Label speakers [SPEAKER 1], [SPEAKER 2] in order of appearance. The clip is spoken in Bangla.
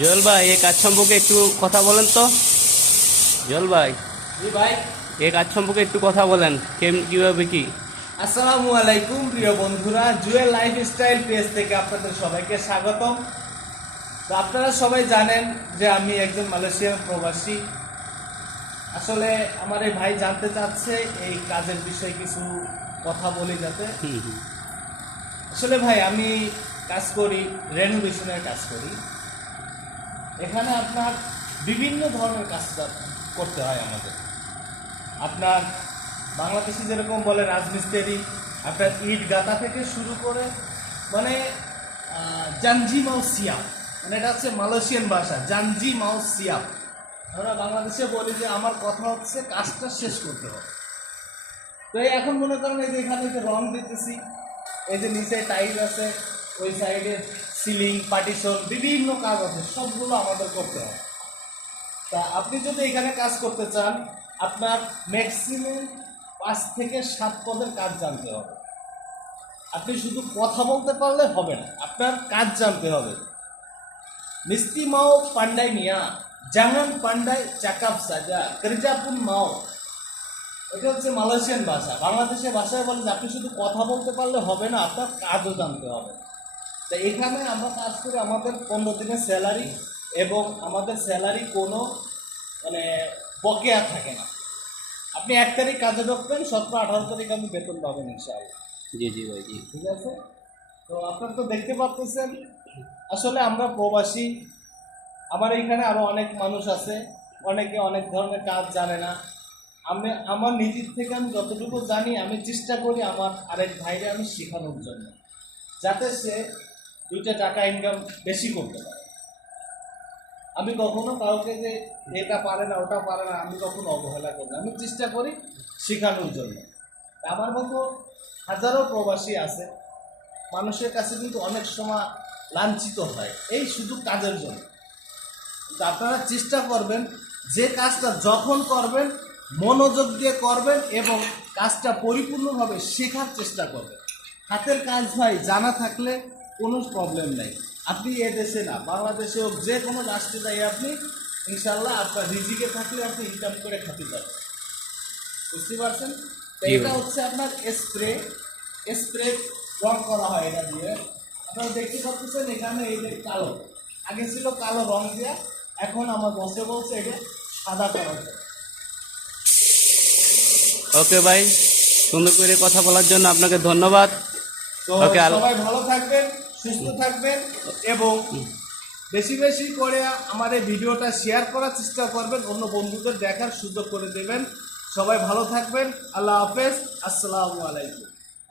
[SPEAKER 1] জল ভাই এই কাজ সম্পর্কে একটু কথা বলেন তো। জল ভাই
[SPEAKER 2] ভাই।
[SPEAKER 1] এই কাজ সম্পর্কে একটু কথা বলেন কেম কীভাবে কি?
[SPEAKER 2] আসসালামু আলাইকুম প্রিয় বন্ধুরা। জুয়েল লাইফ স্টাইল পেজ থেকে আপনাদের সবাইকে স্বাগতম। তো আপনারা সবাই জানেন যে আমি একজন মালয়েশিয়ান প্রবাসী। আসলে আমার এই ভাই জানতে চাচ্ছে এই কাজের বিষয়ে কিছু কথা বলি যাতে। আসলে ভাই আমি কাজ করি রেনোভেশনের কাজ করি। এখানে আপনার বিভিন্ন ধরনের কাজটা করতে হয় আমাদের। আপনার বাংলাদেশে যেরকম বলে রাজমিস্ত্রি, আপনার ইট গাঁথা থেকে শুরু করে মানে জাঞ্জি মাউ সিয়াম। মানে এটা হচ্ছে মালয়েশিয়ান ভাষা জাঞ্জি মাউ সিয়াম। আমরা বাংলাদেশে বলি যে আমার কথা হচ্ছে কাজটা শেষ করতে হবে। তো এই এখন মনে করেন এই যে এখানে যে রং দিতেছি, এই যে নিচে টাইল আছে, ওই সাইডে সিলিং পার্টিশন বিভিন্ন কাজ আছে, সবগুলো আমাদের করতে হয় তা আপনি যদি এখানে কাজ করতে চান, আপনার ম্যাক্সিমাম পাঁচ থেকে সাত পদের কাজ জানতে হবে। আপনি শুধু কথা বলতে পারলে হবে না, আপনার কাজ জানতে হবে। মিস্তি মাও পান্ডাই মিয়া জাহান পান্ডাই চাকাপ সাজা কেরজাপুন মাও। এটা হচ্ছে মালয়েশিয়ান ভাষা। বাংলাদেশের ভাষায় বলে যে আপনি শুধু কথা বলতে পারলে হবে না, আপনার কাজও জানতে হবে। তা এখানে আমরা কাজ করি আমাদের পনেরো দিনের স্যালারি এবং আমাদের স্যালারি কোনো মানে বকেয়া থাকে না। আপনি এক তারিখ কাজে ঢুকবেন সতেরো আঠারো তারিখ আপনি বেতন পাবেন ইনশাআল্লাহ।
[SPEAKER 1] জি জি ভাই জি।
[SPEAKER 2] ঠিক আছে? তো আপনারা তো দেখতে পাচ্ছেন আসলে আমরা প্রবাসী আমার এখানে আরও অনেক মানুষ আছে অনেকে অনেক ধরনের কাজ জানে না। আমি আমার নিজের থেকে আমি যতটুকু জানি আমি চেষ্টা করি আমার আরেক ভাইরে আমি শেখানোর জন্য। যাতে সে দুইটা টাকা ইনকাম বেশি করতে পারে। আমি কখনো কাউকে যে এটা পারে না, ওটা পারে না, আমি কখনো অবহেলা করি না। আমি চেষ্টা করি শেখানোর জন্য। আমার মতো হাজারো প্রবাসী আছে, মানুষের কাছে কিন্তু অনেক সময় লাঞ্ছিত হয়, এই শুধু কাজের জন্য। আপনারা চেষ্টা করবেন, যে কাজটা যখন করবেন, মনোযোগ দিয়ে করবেন এবং কাজটা পরিপূর্ণভাবে শেখার চেষ্টা করবেন। হাতের কাজ ভাই জানা থাকলে কোনো প্রবলেম নেই। আপনি এ দেশে না বাংলাদেশে হোক যে কোনো রাষ্ট্রে যাই আপনি ইনশাল্লাহ আপনার রিজিকে থাকলে আপনি ইনকাম করে খাতে পারবেন। বুঝতে পারছেন? এটা হচ্ছে আপনার স্প্রে স্প্রে রং করা হয় এটা দিয়ে। আপনারা দেখতে পাচ্ছেন এখানে এই যে কালো। আগে ছিল কালো রং দেওয়া এখন আমার বসে বলছে এটা সাদা করা
[SPEAKER 1] ওকে ভাই সুন্দর করে কথা বলার জন্য আপনাকে ধন্যবাদ।
[SPEAKER 2] তো সবাই ভালো থাকবেন সুস্থ থাকবেন এবং বেশি বেশি করে আমার এই ভিডিওটা শেয়ার করার চেষ্টা করবেন অন্য বন্ধুদের দেখার সুযোগ করে দেবেন। সবাই ভালো থাকবেন আল্লাহ হাফেজ আসসালামু আলাইকুম।